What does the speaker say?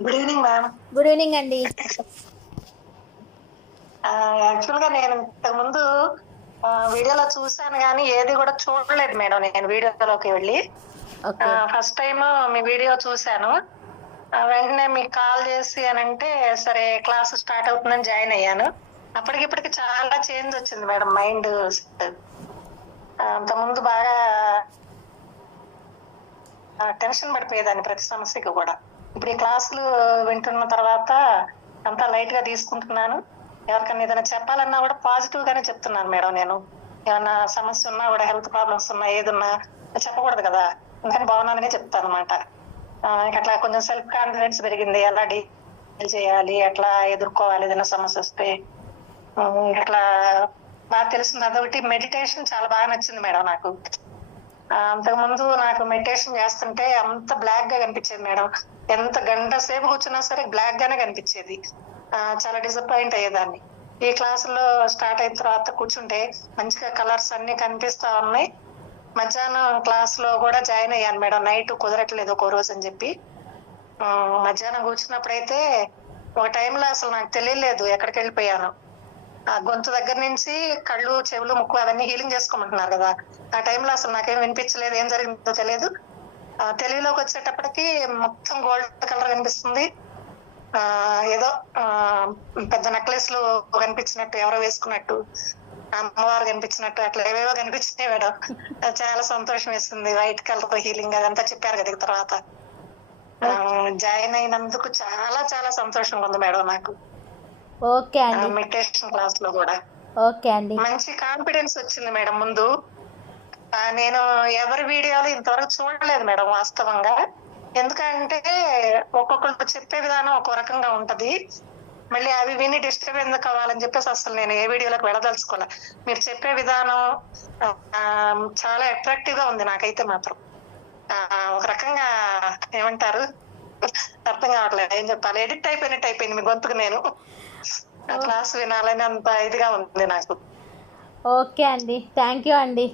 Good evening ma'am good evening అండి యాక్చువల్గా నేను ఇంతకు ముందు ఆ, వీడియోలో చూసాను కానీ ఏది కూడా చూడలేదు మేడం నేను వీడియోలోకి వెళ్ళి. ఫస్ట్ టైం మీ వీడియో చూశాను. ఆ, వెంటనే మీకు కాల్ చేసి అని అంటే సరే క్లాస్ స్టార్ట్ అవుతుందని జాయిన్ అయ్యాను. అప్పటికిప్పటికి చాలా చేంజ్ వచ్చింది మేడం మైండ్. అంతకుముందు బాగా టెన్షన్ పడిపోయేదాన్ని ప్రతి సమస్యకి కూడా. ఇప్పుడు ఈ క్లాసులు వింటున్న తర్వాత అంతా లైట్గా తీసుకుంటున్నాను. ఎవరికైనా ఏదైనా చెప్పాలన్నా కూడా పాజిటివ్ గానే చెప్తున్నాను మేడం నేను. ఏమన్నా సమస్య ఉన్నా కూడా హెల్త్ ప్రాబ్లమ్స్ ఉన్నా ఏదున్నా చెప్పకూడదు కదా. అందుకని బాగున్నాననే చెప్తాను అనమాట అట్లా కొంచెం సెల్ఫ్ కాన్ఫిడెన్స్ పెరిగింది. ఎలా డీల్ చేయాలి? ఎట్లా ఎదుర్కోవాలి? ఏదైనా సమస్య వస్తే. అట్లా ఇట్లా బాగా తెలిసింది. అదొకటి మెడిటేషన్ చాలా బాగా నచ్చింది మేడం నాకు. అంతకు అంతకుముందు నాకు మెడిటేషన్ చేస్తుంటే అంత బ్లాక్గా కనిపించేది మేడం. ఎంత గంట సేపు కూర్చున్నా సరే బ్లాక్ గానే కనిపించేది. చాలా డిసప్పాయింట్ అయ్యేదాన్ని. ఈ క్లాసులో స్టార్ట్ అయిన తర్వాత కూర్చుంటే మంచిగా కలర్స్ అన్ని కనిపిస్తా ఉన్నాయి. మధ్యాహ్నం క్లాస్లో కూడా జాయిన్ అయ్యాను మేడం. నైట్ కుదరట్లేదు ఒక రోజు అని చెప్పి. మధ్యాహ్నం కూర్చున్నప్పుడైతే ఒక టైంలో అసలు నాకు తెలియలేదు ఎక్కడికి వెళ్ళిపోయాను. గొంతు దగ్గర నుంచి కళ్ళు చెవులు ముక్కు అవన్నీ హీలింగ్ చేసుకోమంటున్నారు కదా. ఆ టైంలో అసలు నాకేం వినిపించలేదు ఏం జరిగిందో తెలియదు. ఆ, తెలుగులోకి వచ్చేటప్పటికి మొత్తం గోల్డ్ కలర్ కనిపిస్తుంది. ఆ ఏదో ఆ పెద్ద నెక్లెస్లు కనిపించినట్టు ఎవరో వేసుకున్నట్టు అమ్మవారు కనిపించినట్టు అట్లా ఏవేవో కనిపించినాయి మేడం. చాలా సంతోషం వేస్తుంది వైట్ కలర్ హీలింగ్ అదంతా చెప్పారు కదా తర్వాత. జాయిన్ అయినందుకు చాలా చాలా సంతోషంగా ఉంది మేడం నాకు. ఓకే అండి. మెడిటేషన్ క్లాస్లో కూడా. ఓకే అండి. మంచి కాన్ఫిడెన్స్ వచ్చింది మేడం ముందు. నేను ఎవరి వీడియోలు ఇంతవరకు చూడలేదు మేడం వాస్తవంగా. ఎందుకంటే ఒక్కొక్కరు చెప్పే విధానం ఒక్కో రకంగా ఉంటది. మళ్ళీ అవి విని డిస్టర్బ్ ఎందుకు అవ్వాలని చెప్పేసి అసలు నేను ఏ వీడియోలకు వెళ్ళదలుచుకోలే. మీరు చెప్పే విధానం చాలా అట్రాక్టివ్గా ఉంది నాకైతే మాత్రం. ఒక రకంగా ఏమంటారు? అర్థం కావట్లేదు. ఏం చెప్పాలి? ఎడిక్ట్ అయిపోయినట్టు అయిపోయింది మీ గొంతుకు నేను. క్లాస్ వినాలని అంత ఇదిగా ఉంది నాకు. ఓకే అండి. థ్యాంక్ యూ అండి.